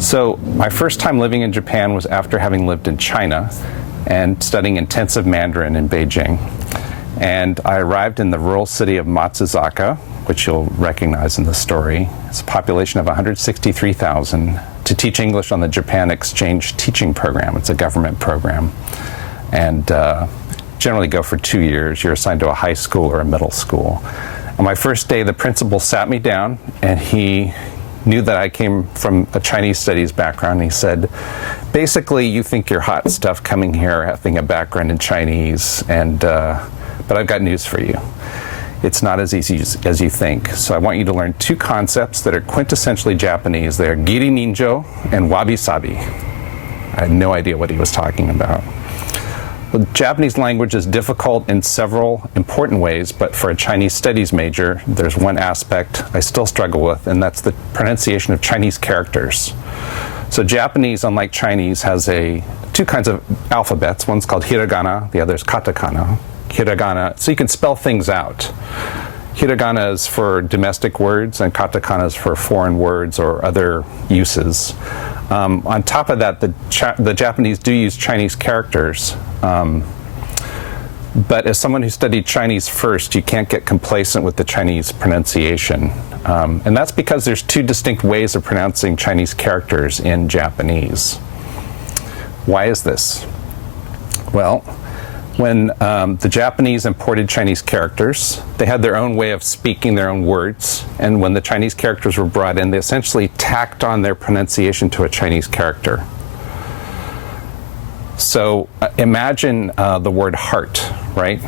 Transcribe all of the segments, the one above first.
So my first time living in Japan was after having lived in China and studying intensive Mandarin in Beijing. And I arrived in the rural city of Nausicaa, which you'll recognize in the story. It's a population of 163,000, to teach English on the Japan Exchange Teaching Program. It's a government program. And generally go for 2 years. You're assigned to a high school or a middle school. On my first day, the principal sat me down, and he knew that I came from a Chinese studies background. He said, basically, you think you're hot stuff coming here, having a background in Chinese, but I've got news for you. It's not as easy as you think. So I want you to learn two concepts that are quintessentially Japanese. They're giri ninjo and wabi-sabi. I had no idea what he was talking about. The Japanese language is difficult in several important ways, but for a Chinese studies major, there's one aspect I still struggle with, and that's the pronunciation of Chinese characters. So Japanese, unlike Chinese, has two kinds of alphabets. One's called hiragana, the other's katakana. Hiragana, so you can spell things out. Hiragana is for domestic words, and katakana is for foreign words or other uses. On top of that, the Japanese do use Chinese characters. But as someone who studied Chinese first, you can't get complacent with the Chinese pronunciation. And that's because there's two distinct ways of pronouncing Chinese characters in Japanese. Why is this? Well, when the Japanese imported Chinese characters, they had their own way of speaking their own words, and when the Chinese characters were brought in, they essentially tacked on their pronunciation to a Chinese character. So imagine the word heart, right,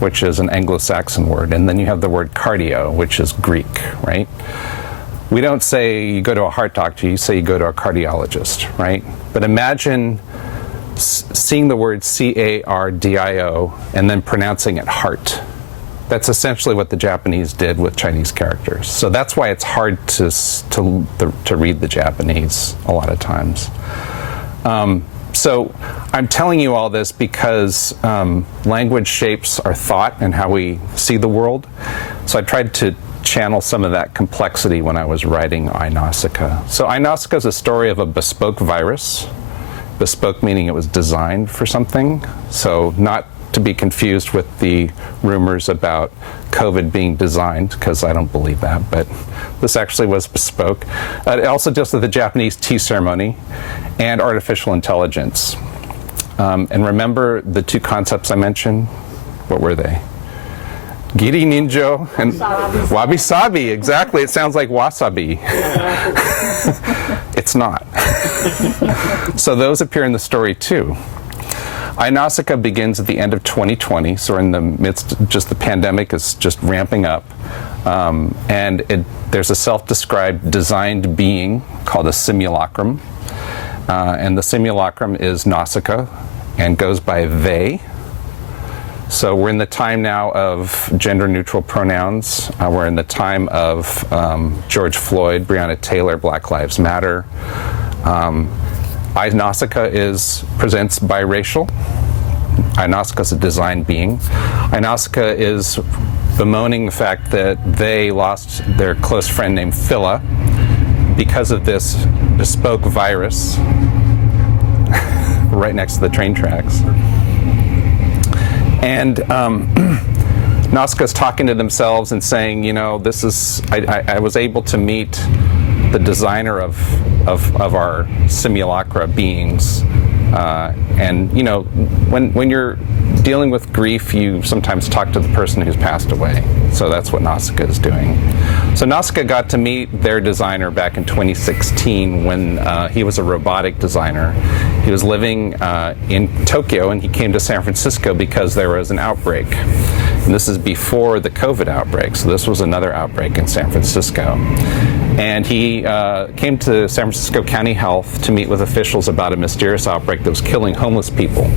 which is an Anglo-Saxon word, and then you have the word cardio, which is Greek, right? We don't say you go to a heart doctor, you say you go to a cardiologist, right? But imagine seeing the word C-A-R-D-I-O and then pronouncing it heart. That's essentially what the Japanese did with Chinese characters. So that's why it's hard to read the Japanese a lot of times. So I'm telling you all this because language shapes our thought and how we see the world. So I tried to channel some of that complexity when I was writing I, Nausicaa. So I, Nausicaa is a story of a bespoke virus. Bespoke meaning it was designed for something, so not to be confused with the rumors about COVID being designed, because I don't believe that, but this actually was bespoke. It also deals with the Japanese tea ceremony and artificial intelligence. And remember the two concepts I mentioned? What were they? Giri ninjo and wabi-sabi, exactly. It sounds like wasabi. It's not. So those appear in the story too. I, Nausicaa begins at the end of 2020, so we're in the midst, just the pandemic is just ramping up. And there's a self-described designed being called a simulacrum. And the simulacrum is Nausicaa and goes by they. So we're in the time now of gender-neutral pronouns. We're in the time of George Floyd, Breonna Taylor, Black Lives Matter. I, Nausicaa presents biracial. I, Nausicaa is a designed being. I, Nausicaa is bemoaning the fact that they lost their close friend named Phila because of this bespoke virus right next to the train tracks. And Nausicaa's talking to themselves and saying, you know, this is, I was able to meet the designer of our simulacra beings. And, you know, when you're dealing with grief, you sometimes talk to the person who's passed away. So that's what Nausicaa is doing. So Nausicaa got to meet their designer back in 2016 when he was a robotic designer. He was living in Tokyo, and he came to San Francisco because there was an outbreak. And this is before the COVID outbreak, so this was another outbreak in San Francisco. And he came to San Francisco County Health to meet with officials about a mysterious outbreak that was killing homeless people.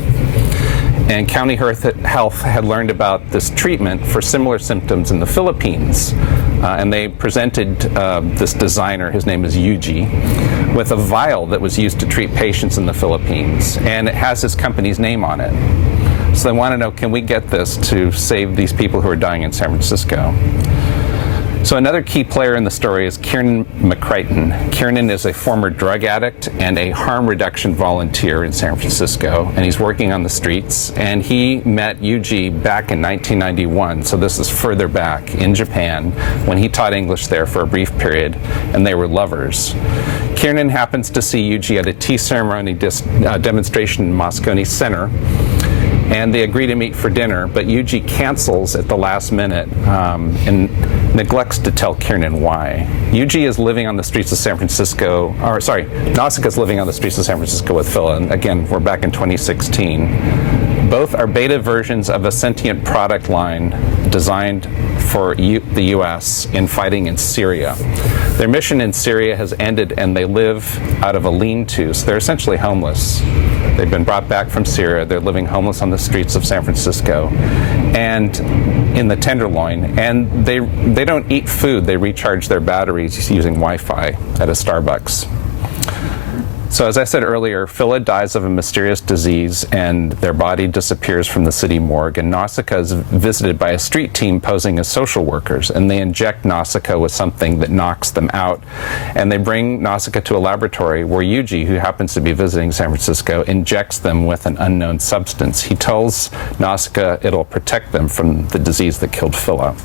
And County Health had learned about this treatment for similar symptoms in the Philippines. And they presented this designer, his name is Yuji, with a vial that was used to treat patients in the Philippines. And it has his company's name on it. So they want to know, can we get this to save these people who are dying in San Francisco? So another key player in the story is Kiernan McCrighton. Kiernan is a former drug addict and a harm reduction volunteer in San Francisco, and he's working on the streets. And he met Yuji back in 1991, so this is further back in Japan, when he taught English there for a brief period, and they were lovers. Kiernan happens to see Yuji at a tea ceremony demonstration in Moscone Center, and they agree to meet for dinner, but Yuji cancels at the last minute and neglects to tell Kiernan why. Yuji is living on the streets of San Francisco, Nausicaa is living on the streets of San Francisco with Phila, and again, we're back in 2016. Both are beta versions of a sentient product line designed for the U.S. in fighting in Syria. Their mission in Syria has ended, and they live out of a lean-to, so they're essentially homeless. They've been brought back from Syria. They're living homeless on the streets of San Francisco and in the Tenderloin. And they don't eat food. They recharge their batteries using Wi-Fi at a Starbucks. So as I said earlier, Phila dies of a mysterious disease and their body disappears from the city morgue, and Nausicaa is visited by a street team posing as social workers, and they inject Nausicaa with something that knocks them out, and they bring Nausicaa to a laboratory where Yuji, who happens to be visiting San Francisco, injects them with an unknown substance. He tells Nausicaa it'll protect them from the disease that killed Phila.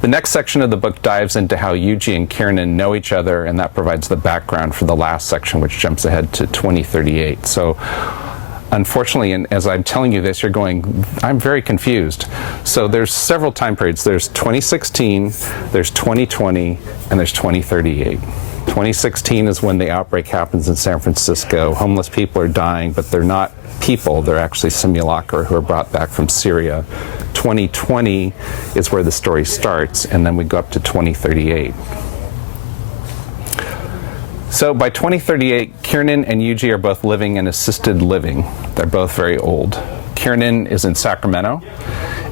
The next section of the book dives into how Yuji and Kiernan know each other, and that provides the background for the last section, which jumps ahead to 2038. So unfortunately, and as I'm telling you this, you're going, I'm very confused. So there's several time periods. There's 2016, there's 2020, and there's 2038. 2016 is when the outbreak happens in San Francisco. Homeless people are dying, but they're not people. They're actually simulacra who are brought back from Syria. 2020 is where the story starts, and then we go up to 2038. So by 2038, Kiernan and Yuji are both living in assisted living. They're both very old. Kiernan is in Sacramento,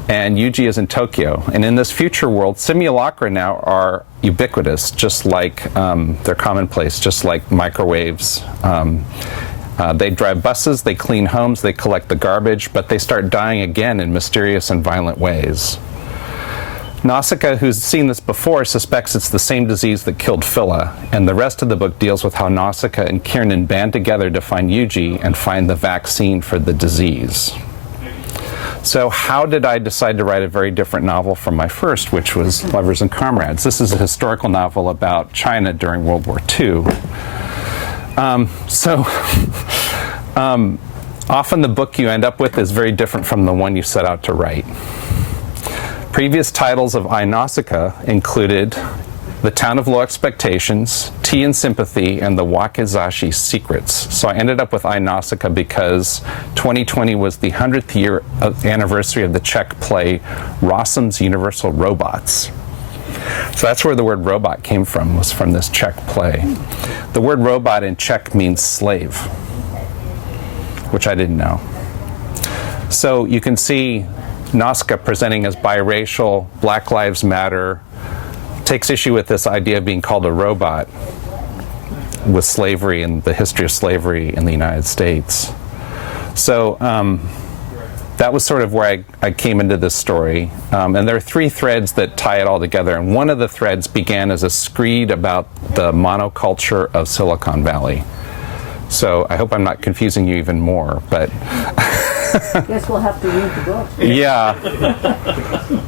and Yuji is in Tokyo. And in this future world, simulacra now are ubiquitous, just like they're commonplace, just like microwaves. They drive buses, they clean homes, they collect the garbage, but they start dying again in mysterious and violent ways. Nausicaa, who's seen this before, suspects it's the same disease that killed Phila, and the rest of the book deals with how Nausicaa and Kiernan band together to find Yuji and find the vaccine for the disease. So how did I decide to write a very different novel from my first, which was Lovers and Comrades? This is a historical novel about China during World War II. Often the book you end up with is very different from the one you set out to write. Previous titles of I, Nausicaa included The Town of Low Expectations, Tea and Sympathy, and The Wakizashi Secrets. So I ended up with I, Nausicaa because 2020 was the 100th year anniversary of the Czech play Rossum's Universal Robots. So that's where the word robot came from, was from this Czech play. The word robot in Czech means slave, which I didn't know. So you can see Nausicaa presenting as biracial, Black Lives Matter, takes issue with this idea of being called a robot with slavery and the history of slavery in the United States. So that was sort of where I came into this story. And there are three threads that tie it all together. And one of the threads began as a screed about the monoculture of Silicon Valley. So I hope I'm not confusing you even more, but... Guess we'll have to read the book. Yeah.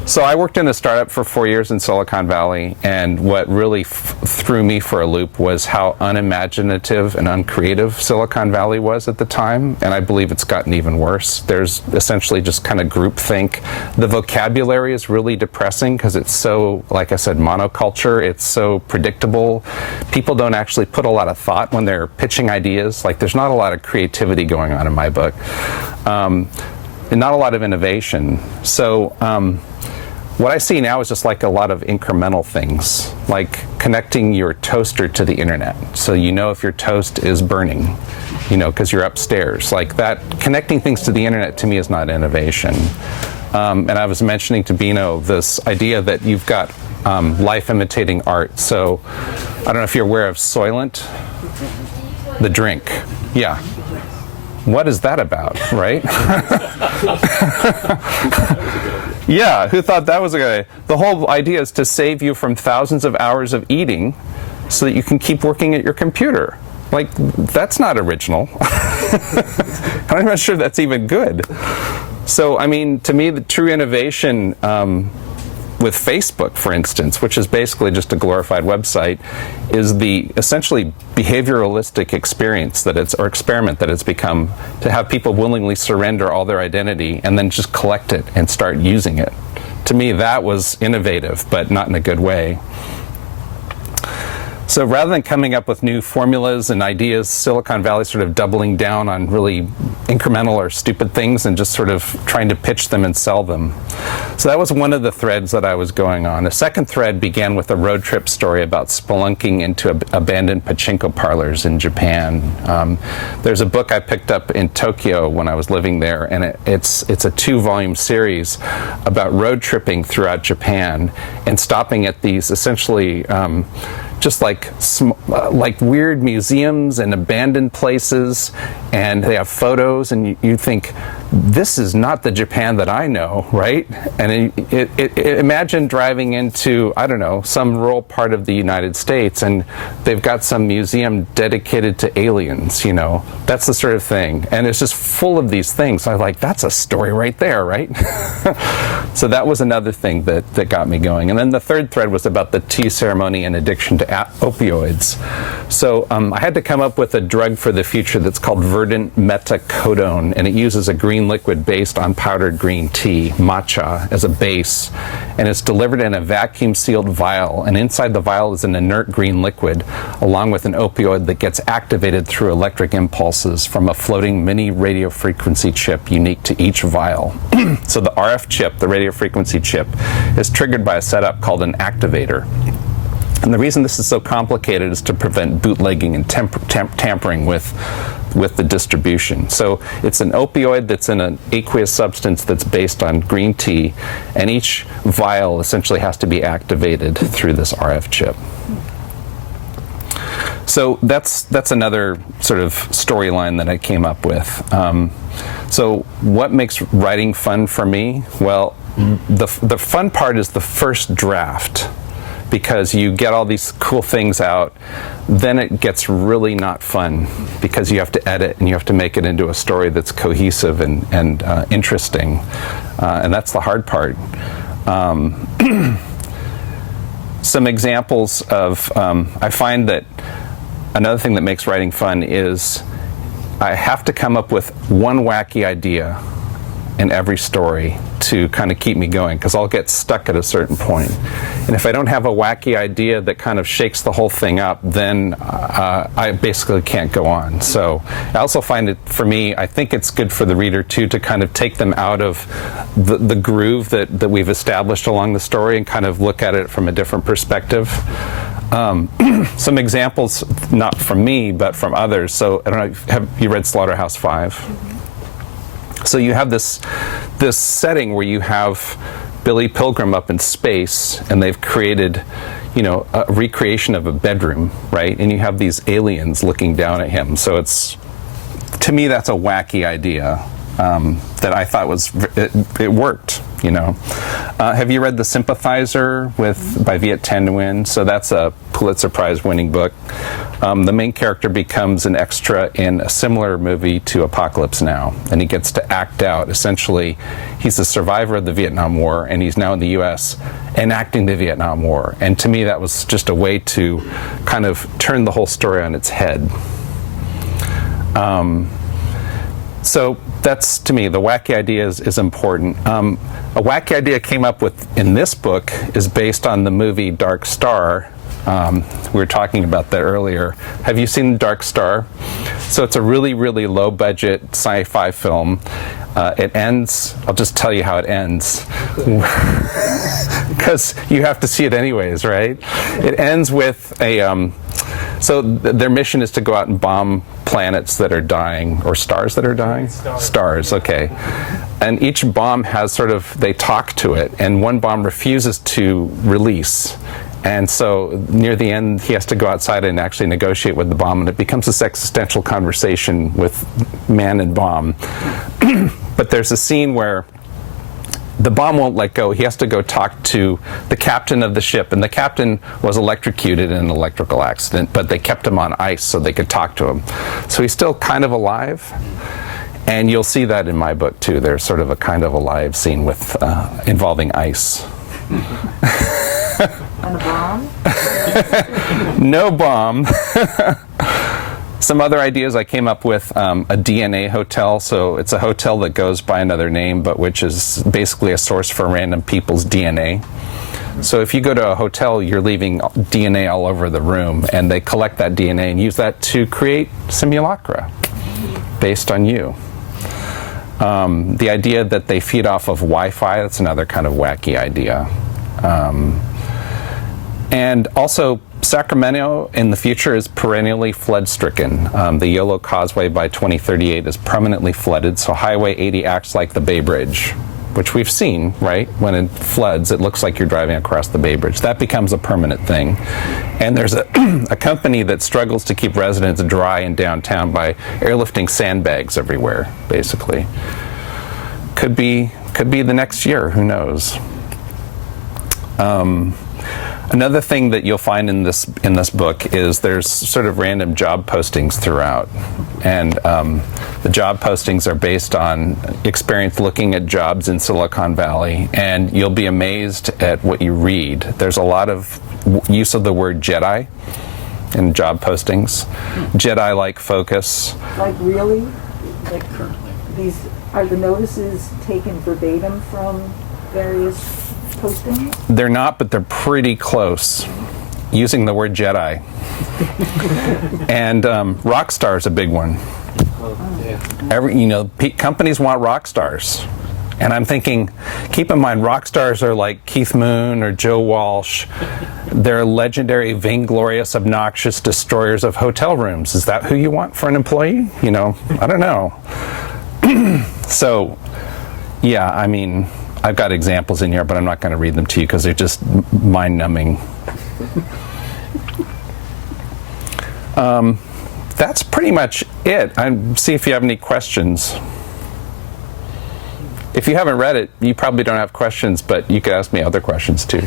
So I worked in a startup for 4 years in Silicon Valley, and what really threw me for a loop was how unimaginative and uncreative Silicon Valley was at the time, and I believe it's gotten even worse. There's essentially just kind of groupthink. The vocabulary is really depressing because it's so, like I said, monoculture. It's so predictable. People don't actually put a lot of thought when they're pitching ideas. Like, there's not a lot of creativity going on in my book. And not a lot of innovation. So what I see now is just like a lot of incremental things, like connecting your toaster to the internet. So you know if your toast is burning, you know, because you're upstairs. Like that, connecting things to the internet to me is not innovation. And I was mentioning to Bino this idea that you've got life imitating art. So I don't know if you're aware of Soylent, the drink. Yeah. What is that about, right? Yeah, who thought that was a good idea? The whole idea is to save you from thousands of hours of eating so that you can keep working at your computer. Like, that's not original. I'm not sure that's even good. So, I mean, to me, the true innovation with Facebook, for instance, which is basically just a glorified website, is the essentially behavioralistic experience that it's, or experiment that it's become, to have people willingly surrender all their identity and then just collect it and start using it. To me, that was innovative, but not in a good way. So rather than coming up with new formulas and ideas, Silicon Valley sort of doubling down on really incremental or stupid things and just sort of trying to pitch them and sell them. So that was one of the threads that I was going on. A second thread began with a road trip story about spelunking into abandoned pachinko parlors in Japan. There's a book I picked up in Tokyo when I was living there, and it's a 2-volume series about road tripping throughout Japan and stopping at these essentially just like weird museums and abandoned places, and they have photos, and you think, this is not the Japan that I know, right? And imagine driving into, I don't know, some rural part of the United States, and they've got some museum dedicated to aliens, you know? That's the sort of thing. And it's just full of these things. I'm like, that's a story right there, right? So that was another thing that got me going. And then the third thread was about the tea ceremony and addiction to opioids. So I had to come up with a drug for the future that's called verdant metacodone, and it uses a green liquid based on powdered green tea, matcha, as a base, and it's delivered in a vacuum-sealed vial, and inside the vial is an inert green liquid along with an opioid that gets activated through electric impulses from a floating mini radio frequency chip unique to each vial. So the RF chip, the radio frequency chip, is triggered by a setup called an activator. And the reason this is so complicated is to prevent bootlegging and tampering with the distribution. So it's an opioid that's in an aqueous substance that's based on green tea, and each vial essentially has to be activated through this RF chip. So that's another sort of storyline that I came up with. So what makes writing fun for me? Well, the fun part is the first draft, because you get all these cool things out. Then it gets really not fun because you have to edit and you have to make it into a story that's cohesive and interesting. And that's the hard part. Some examples of, I find that another thing that makes writing fun is I have to come up with one wacky idea in every story to kind of keep me going, because I'll get stuck at a certain point. And if I don't have a wacky idea that kind of shakes the whole thing up, then I basically can't go on. So I also find it, for me, I think it's good for the reader too to kind of take them out of the groove that we've established along the story and kind of look at it from a different perspective. Some examples, not from me, but from others. So I don't know, have you read Slaughterhouse-Five? So you have this setting where you have Billy Pilgrim up in space, and they've created, you know, a recreation of a bedroom, right? And you have these aliens looking down at him. So it's, to me, that's a wacky idea that I thought was, it worked, you know. Have you read The Sympathizer by Viet Thanh Nguyen? So that's a Pulitzer Prize winning book. The main character becomes an extra in a similar movie to Apocalypse Now, and he gets to act out. Essentially, he's a survivor of the Vietnam War, and he's now in the U.S. enacting the Vietnam War. And to me, that was just a way to kind of turn the whole story on its head. So that's, to me, the wacky idea is important. A wacky idea came up with in this book is based on the movie Dark Star. We were talking about that earlier. Have you seen Dark Star? So it's a really, really low-budget sci-fi film. It ends, I'll just tell you how it ends, because you have to see it anyways, right? It ends with so their mission is to go out and bomb planets that are dying, or stars that are dying? Stars, okay. And each bomb has sort of, they talk to it, and one bomb refuses to release. And so near the end, he has to go outside and actually negotiate with the bomb, and it becomes this existential conversation with man and bomb. But there's a scene where the bomb won't let go. He has to go talk to the captain of the ship, and the captain was electrocuted in an electrical accident, but they kept him on ice so they could talk to him. So he's still kind of alive, and you'll see that in my book too. There's sort of a kind of alive scene with involving ice. And a bomb? No bomb. Some other ideas I came up with, a DNA hotel. So it's a hotel that goes by another name, but which is basically a source for random people's DNA. So if you go to a hotel, you're leaving DNA all over the room, and they collect that DNA and use that to create simulacra based on you. The idea that they feed off of Wi-Fi, that's another kind of wacky idea. And also, Sacramento in the future is perennially flood-stricken. The Yolo Causeway by 2038 is permanently flooded, so Highway 80 acts like the Bay Bridge, which we've seen, right? When it floods, it looks like you're driving across the Bay Bridge. That becomes a permanent thing. And there's a company that struggles to keep residents dry in downtown by airlifting sandbags everywhere, basically. Could be the next year, who knows? Another thing that you'll find in this book is there's sort of random job postings throughout, and the job postings are based on experience looking at jobs in Silicon Valley, and you'll be amazed at what you read. There's a lot of use of the word Jedi in job postings, Jedi-like focus. Like really? Like these are the notices taken verbatim from various postings? They're not, but they're pretty close, using the word Jedi. And rock star is a big one. Companies want rock stars. And I'm thinking, keep in mind, rock stars are like Keith Moon or Joe Walsh. They're legendary, vainglorious, obnoxious destroyers of hotel rooms. Is that who you want for an employee? I don't know. So, yeah, I mean, I've got examples in here, but I'm not going to read them to you because they're just mind-numbing. That's pretty much it. See if you have any questions. If you haven't read it, you probably don't have questions, but you could ask me other questions too. So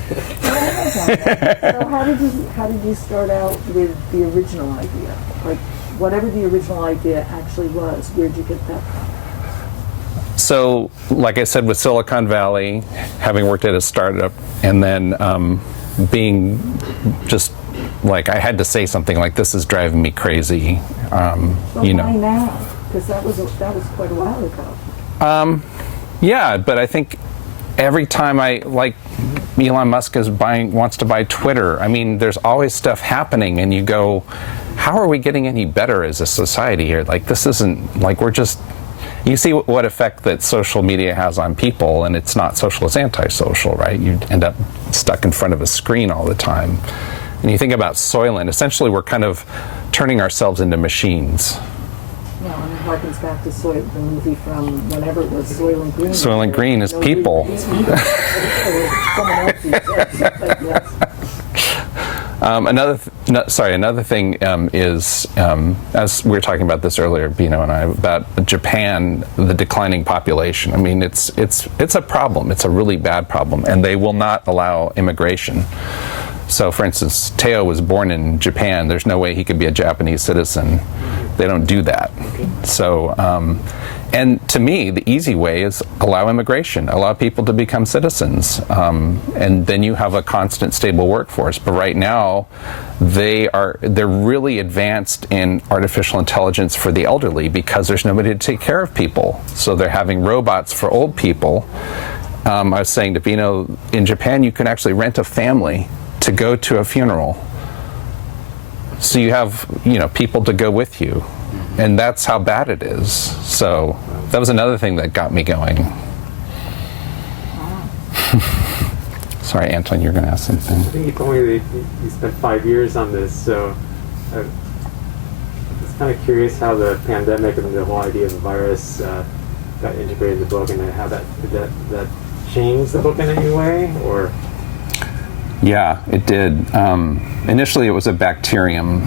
how did you start out with the original idea? Like, whatever the original idea actually was, where'd you get that from? So, like I said, with Silicon Valley, having worked at a startup, and then being just like, I had to say something like, this is driving me crazy. Why now? Because that was quite a while ago. Yeah, but I think every time Elon Musk wants to buy Twitter, I mean, there's always stuff happening, and you go, how are we getting any better as a society here? Like, this isn't, like, we're just, you see what effect that social media has on people, and it's not social, it's antisocial, right? You end up stuck in front of a screen all the time. And you think about Soylent, essentially we're kind of turning ourselves into machines. Yeah, and it harkens back to the movie from whenever it was, Soylent Green. Soylent Green is people. Another thing is, as we were talking about this earlier, Bino and I, about Japan, the declining population. I mean, it's a problem. It's a really bad problem, and they will not allow immigration. So, for instance, Teo was born in Japan. There's no way he could be a Japanese citizen. They don't do that. So, and to me, the easy way is allow immigration, allow people to become citizens, and then you have a constant, stable workforce. But right now, they're really advanced in artificial intelligence for the elderly because there's nobody to take care of people. So they're having robots for old people. I was saying to Bino, in Japan, you can actually rent a family to go to a funeral. So you have, people to go with you. And that's how bad it is. So that was another thing that got me going. Sorry, Anton, you're going to ask something. I think you told me that you spent 5 years on this, so I was kind of curious how the pandemic and the whole idea of the virus got integrated in the book, and how that changed the book in any way, or? Yeah, it did. Initially, it was a bacterium,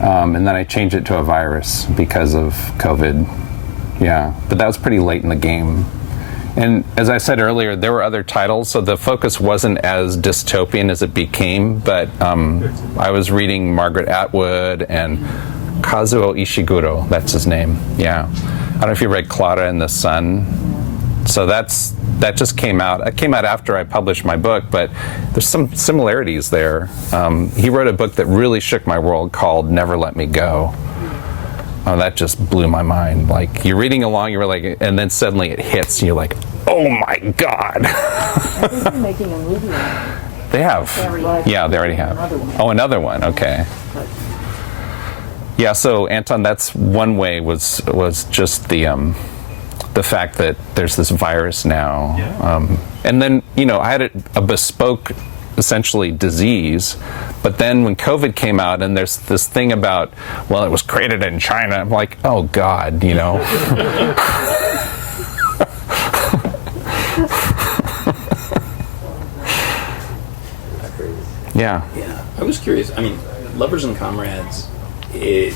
and then I changed it to a virus because of COVID. Yeah, but that was pretty late in the game. And as I said earlier, there were other titles, so the focus wasn't as dystopian as it became, but I was reading Margaret Atwood and Kazuo Ishiguro, that's his name, yeah. I don't know if you read Clara and the Sun. So that just came out. It came out after I published my book, but there's some similarities there. He wrote a book that really shook my world called Never Let Me Go. Oh, that just blew my mind. Like, you're reading along, you're like, and then suddenly it hits, and you're like, oh my God. I think they're making a movie on it. They have. Yeah, they already have. Another one. Oh, another one, okay. But Yeah, so Anton, that's one way was just the fact that there's this virus now. Yeah. And then, I had a bespoke, essentially, disease. But then when COVID came out and there's this thing about, well, it was created in China, I'm like, oh, God, Yeah. Yeah, I was curious. I mean, Lovers and Comrades, it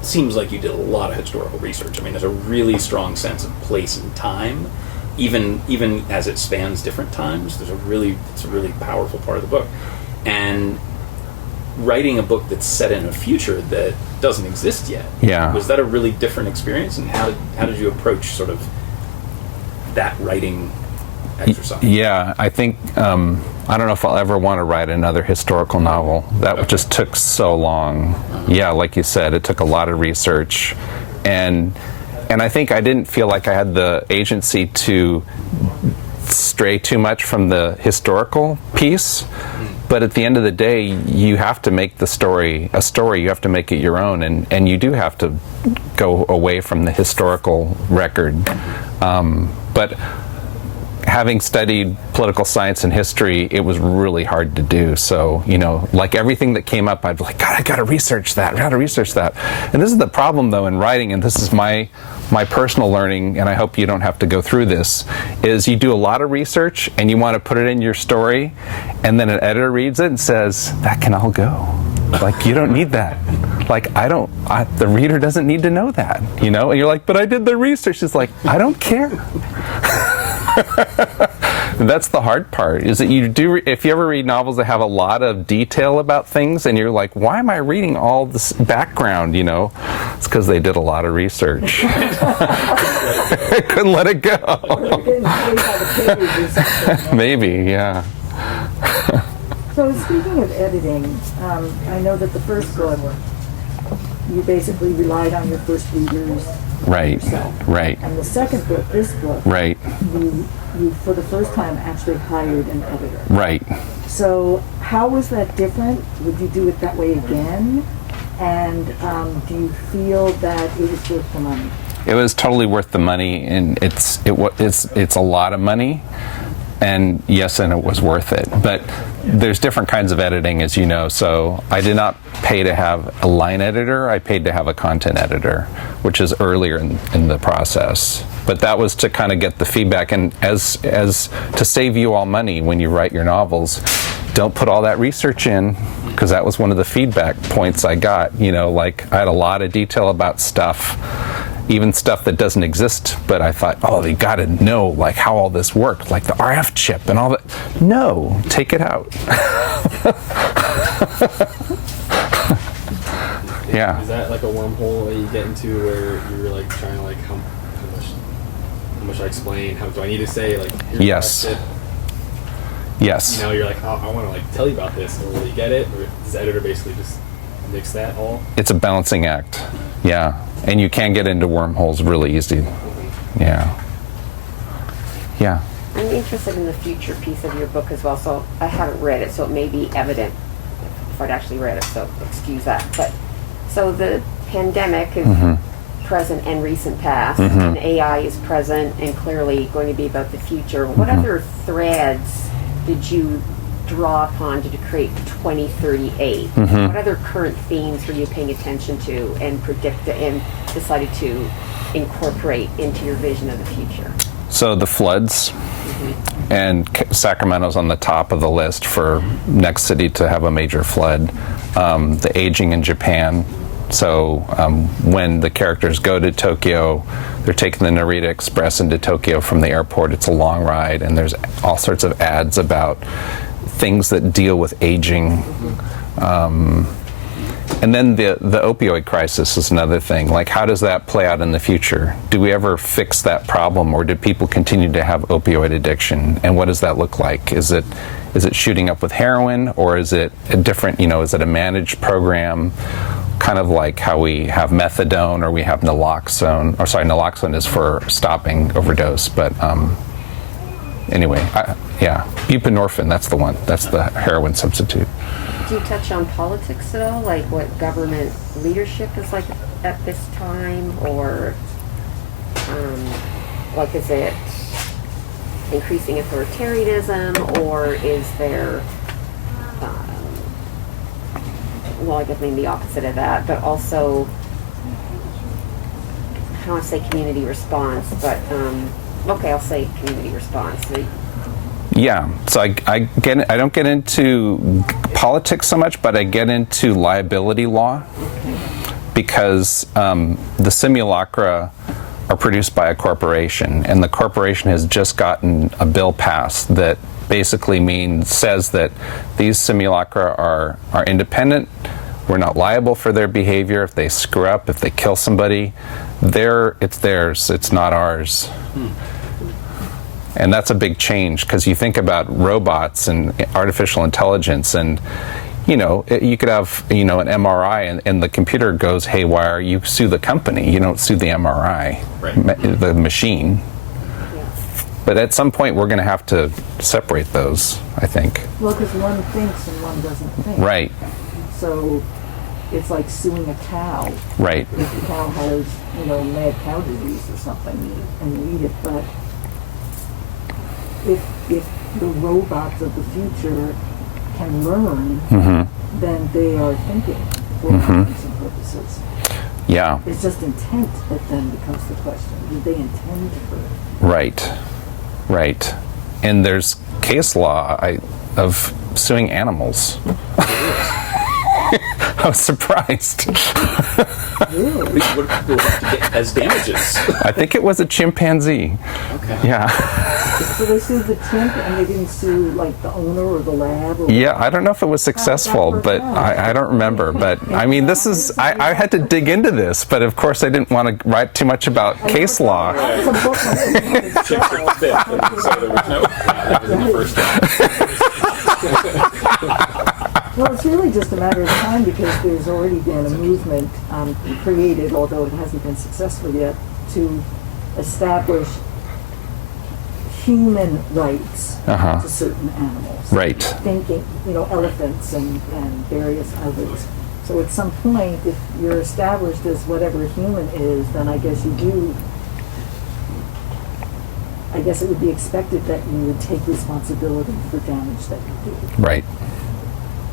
seems like you did a lot of historical research. I mean, there's a really strong sense of place and time, even as it spans different times. It's a really powerful part of the book. And writing a book that's set in a future that doesn't exist yet. Yeah. Was that a really different experience? And how did you approach sort of that writing exercise? Yeah, I think I don't know if I'll ever want to write another historical novel. That just took so long. Yeah, like you said, it took a lot of research, and I think I didn't feel like I had the agency to stray too much from the historical piece. But at the end of the day, you have to make the story a story. You have to make it your own, and you do have to go away from the historical record. But having studied political science and history, it was really hard to do. So, like everything that came up, I'd be like, God, I gotta research that, And this is the problem, though, in writing, and this is my personal learning, and I hope you don't have to go through this, is you do a lot of research, and you want to put it in your story, and then an editor reads it and says, that can all go. Like, you don't need that. Like, the reader doesn't need to know that, And you're like, but I did the research. It's like, I don't care. That's the hard part, is that if you ever read novels that have a lot of detail about things and you're like, why am I reading all this background, It's because they did a lot of research. Couldn't let it go. Maybe, yeah. So speaking of editing, I know that the first book, you basically relied on your first readers. Right, yourself. right. And the second book, this book, right. You for the first time actually hired an editor. Right. So how was that different? Would you do it that way again? And do you feel that it was worth the money? It was totally worth the money, and it's a lot of money. And yes, and it was worth it. But there's different kinds of editing, as you know. So I did not pay to have a line editor. I paid to have a content editor, which is earlier in the process. But that was to kind of get the feedback. And as to save you all money when you write your novels, don't put all that research in, because that was one of the feedback points I got. Like, I had a lot of detail about stuff, even stuff that doesn't exist, but I thought, oh, they got to know like how all this worked, like the RF chip and all that. No, take it out. Yeah. Is that like a wormhole that you get into where you're like trying to like how much I explain? How do I need to say like? Yes. Yes. You're like, oh, I want to like tell you about this, or will you get it? Or does the editor basically just mix that all? It's a balancing act. Yeah. And you can get into wormholes really easy. Yeah. Yeah. I'm interested in the future piece of your book as well, so I haven't read it, so it may be evident if I'd actually read it, so excuse that. But so the pandemic is present and recent past, and AI is present and clearly going to be about the future. What other threads did you draw upon to create 2038? What other current themes were you paying attention to and decided to incorporate into your vision of the future? So the floods, and Sacramento's on the top of the list for next city to have a major flood. The aging in Japan. So when the characters go to Tokyo, they're taking the Narita Express into Tokyo from the airport. It's a long ride, and there's all sorts of ads about things that deal with aging. And then the opioid crisis is another thing. Like, how does that play out in the future? Do we ever fix that problem, or do people continue to have opioid addiction? And what does that look like? Is it shooting up with heroin, or is it a different, is it a managed program, kind of like how we have methadone or we have naloxone? Or sorry, naloxone is for stopping overdose, but anyway, buprenorphine, that's the one. That's the heroin substitute. Do you touch on politics at all, like what government leadership is like at this time, or like is it increasing authoritarianism, or is there, well, I guess maybe the opposite of that, but also, I don't want to say community response, but okay, I'll say community response. Yeah, so I don't get into politics so much, but I get into liability law, because the simulacra are produced by a corporation, and the corporation has just gotten a bill passed that basically says that these simulacra are independent. We're not liable for their behavior. If they screw up, if they kill somebody, it's theirs, it's not ours. And that's a big change, because you think about robots and artificial intelligence, and you could have an MRI and the computer goes haywire. You sue the company. You don't sue the MRI, the machine. Yeah. But at some point, we're going to have to separate those, I think. Well, because one thinks and one doesn't think. Right. So it's like suing a cow. Right. If the cow has, mad cow disease or something, and you eat it, but if the robots of the future can learn, then they are thinking for all intents and purposes. Yeah. It's just intent that then becomes the question. Did they intend for it? Right. And there's case law of suing animals. I was surprised. Really? What do people have to get as damages? I think it was a chimpanzee. Okay. Yeah. So they sued the chimp, and they didn't sue like the owner or the lab? Or Yeah, I don't know if it was successful, but I don't remember. But I mean, I had to dig into this, but of course I didn't want to write too much about case law. It's a book on it. Chimps are the fifth, so there was no. That was the first one. Well, it's really just a matter of time, because there's already been a movement created, although it hasn't been successful yet, to establish human rights to certain animals. Right. Thinking, elephants and various others. So at some point, if you're established as whatever human is, then I guess it would be expected that you would take responsibility for damage that you do. Right.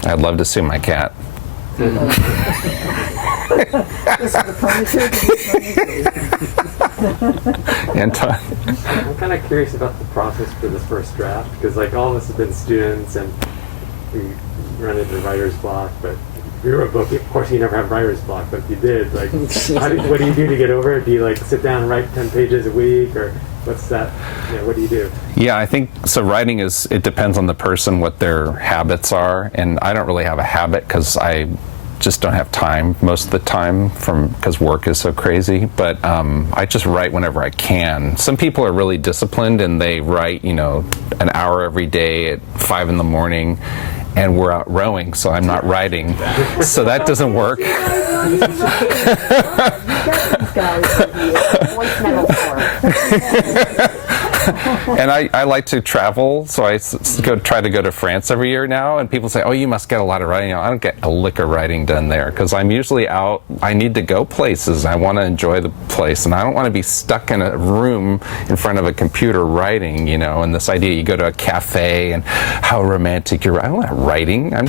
I'd love to sue my cat. This is the furniture. Anton. I'm kind of curious about the process for this first draft, because all of us have been students and we run into writer's block, but if you wrote a book, of course you never have writer's block, but if you did, what do you do to get over it? Do you sit down and write 10 pages a week, or what's that? What do you do? Yeah, I think so. Writing it depends on the person, what their habits are, and I don't really have a habit because I just don't have time most of the time because work is so crazy. But I just write whenever I can. Some people are really disciplined and they write, an hour every day at 5 in.the.morning. And we're out rowing, so I'm not writing. So that doesn't work. And I like to travel, so I try to go to France every year now, and people say, oh, you must get a lot of writing. I don't get a lick of writing done there, because I'm usually out. I need to go places. I want to enjoy the place, and I don't want to be stuck in a room in front of a computer writing, and this idea you go to a cafe and how romantic you're. I'm not writing. I'm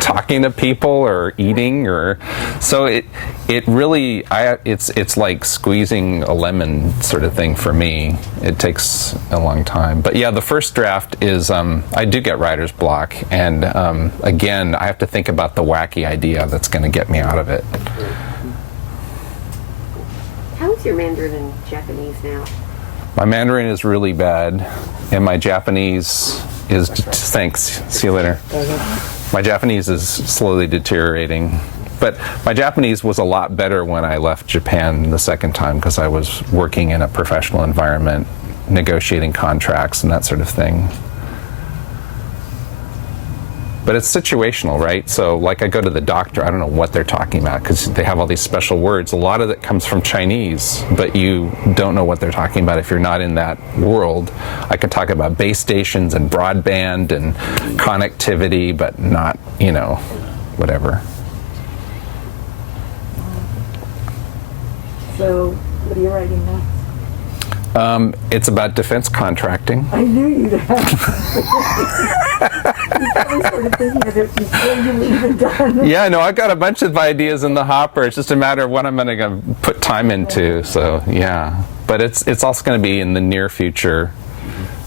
talking to people or eating, so it really it's like squeezing a lemon sort of thing for me. It takes a long time, but yeah, the first draft is I do get writer's block, and again I have to think about the wacky idea that's going to get me out of it. How is your Mandarin in Japanese now? My Mandarin is really bad, and my Japanese is, thanks, see you later. My Japanese is slowly deteriorating. But my Japanese was a lot better when I left Japan the second time because I was working in a professional environment, negotiating contracts and that sort of thing. But it's situational, right? So like I go to the doctor, I don't know what they're talking about because they have all these special words. A lot of it comes from Chinese, but you don't know what they're talking about if you're not in that world. I could talk about base stations and broadband and connectivity, but not, you know, whatever. So, what are you writing next? It's about defense contracting. I knew you'd have. You probably started thinking of it before you were even done. Yeah, no, I've got a bunch of ideas in the hopper. It's just a matter of what I'm going to put time into. So, yeah. But it's also going to be in the near future.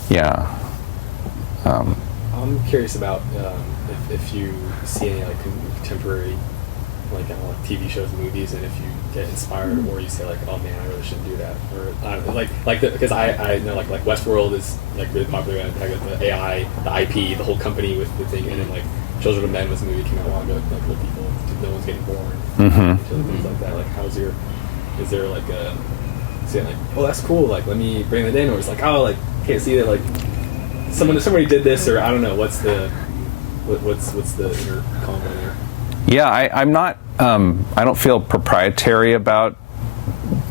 Yeah. I'm curious about if you see any like contemporary, like I don't know, like TV shows, movies, and if you get inspired, or you say like, oh man, I really shouldn't do that, or I don't know, like because I know like Westworld is like really popular, and like the AI, the IP, the whole company with the thing, and then like Children of Men was a movie that came out a while ago, like little people, no one's getting born, things like that. Like, is there like a saying like, oh that's cool, like let me bring that in, or it's like, oh like can't see that, like somebody did this, or I don't know, what's the inner combo there? Yeah, I'm not, I don't feel proprietary about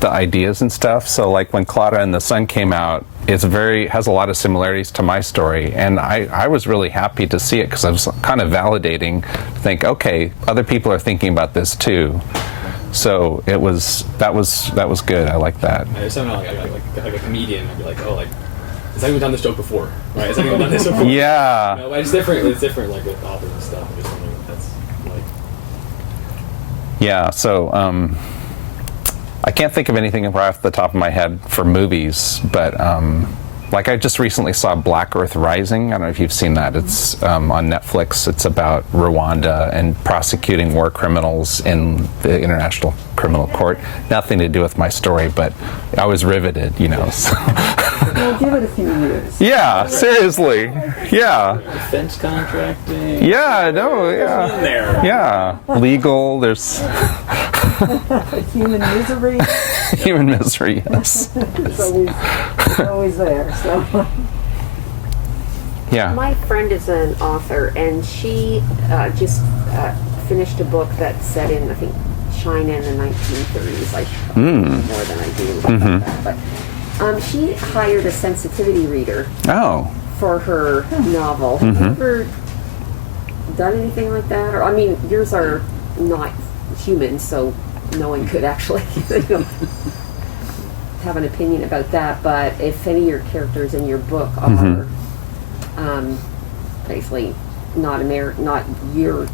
the ideas and stuff. So like when Clara and the Sun came out, has a lot of similarities to my story. And I was really happy to see it because I was kind of validating to think, okay, other people are thinking about this too. So that was good. I like that. I just don't know, like a comedian, I'd be like, oh, like, has anyone done this joke before? Right? Has anyone done this before? Yeah. You know, it's different like with authors and stuff. I'm just wondering if that's like. Yeah, so I can't think of anything right off the top of my head for movies, but like I just recently saw Black Earth Rising. I don't know if you've seen that. It's on Netflix. It's about Rwanda and prosecuting war criminals in the International Criminal Court. Nothing to do with my story, but I was riveted, you know. So. Well, give it a few years. Yeah, seriously. Yeah. Defense contracting. Yeah, no, yeah. In there. Yeah. Legal, there's Human misery. human misery, yes. It's always there. So. Yeah. My friend is an author, and she just finished a book that's set in, I think, China in the 1930s. Like more than I do about that. But she hired a sensitivity reader Oh. for her novel. Have you ever done anything like that? Or I mean, yours are not human, so no one could actually have an opinion about that. But if any of your characters in your book are basically not your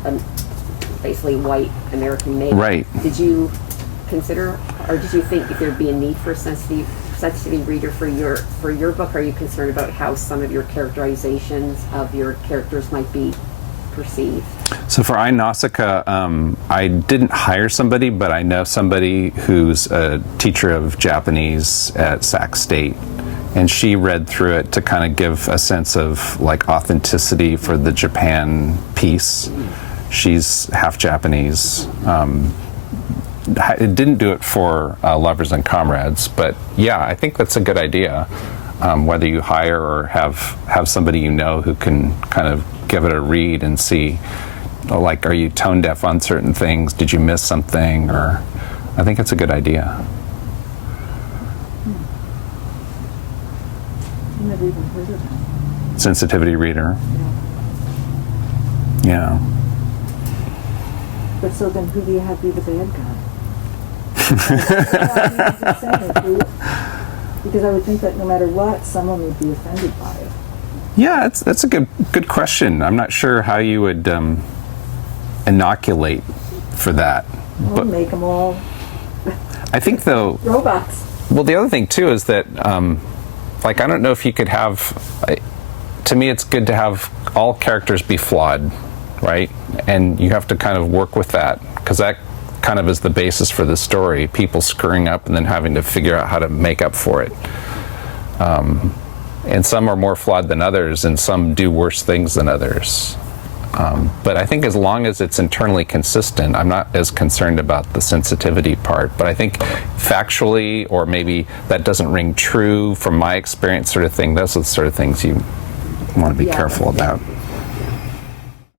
basically white American male, Right. did you consider, or did you think if there'd be a need for a sensitivity reader for your book? Are you concerned about how some of your characterizations of your characters might be perceived? So for Nausicaa, I didn't hire somebody, but I know somebody who's a teacher of Japanese at Sac State, and she read through it to kind of give a sense of like authenticity for the Japan piece. She's half Japanese. It didn't do it for Lovers and Comrades, but yeah, I think that's a good idea. Whether you hire or have somebody you know who can kind of give it a read and see, like, are you tone deaf on certain things? Did you miss something? Or I think it's a good idea. I've never even heard of that. Sensitivity reader. Yeah. But so then, who do you have be the bad guy? Because I would think that no matter what, someone would be offended by it. Yeah, that's a good question. I'm not sure how you would inoculate for that. Well, But make them all I think though, robots. well, the other thing too is that, like, I don't know if you could have. To me, it's good to have all characters be flawed, right? And you have to kind of work with that because that kind of is the basis for the story. People screwing up and then having to figure out how to make up for it. And some are more flawed than others, and some do worse things than others. But I think as long as it's internally consistent, I'm not as concerned about the sensitivity part. But I think factually, or maybe that doesn't ring true from my experience sort of thing, those are the sort of things you want to be Yeah. careful about.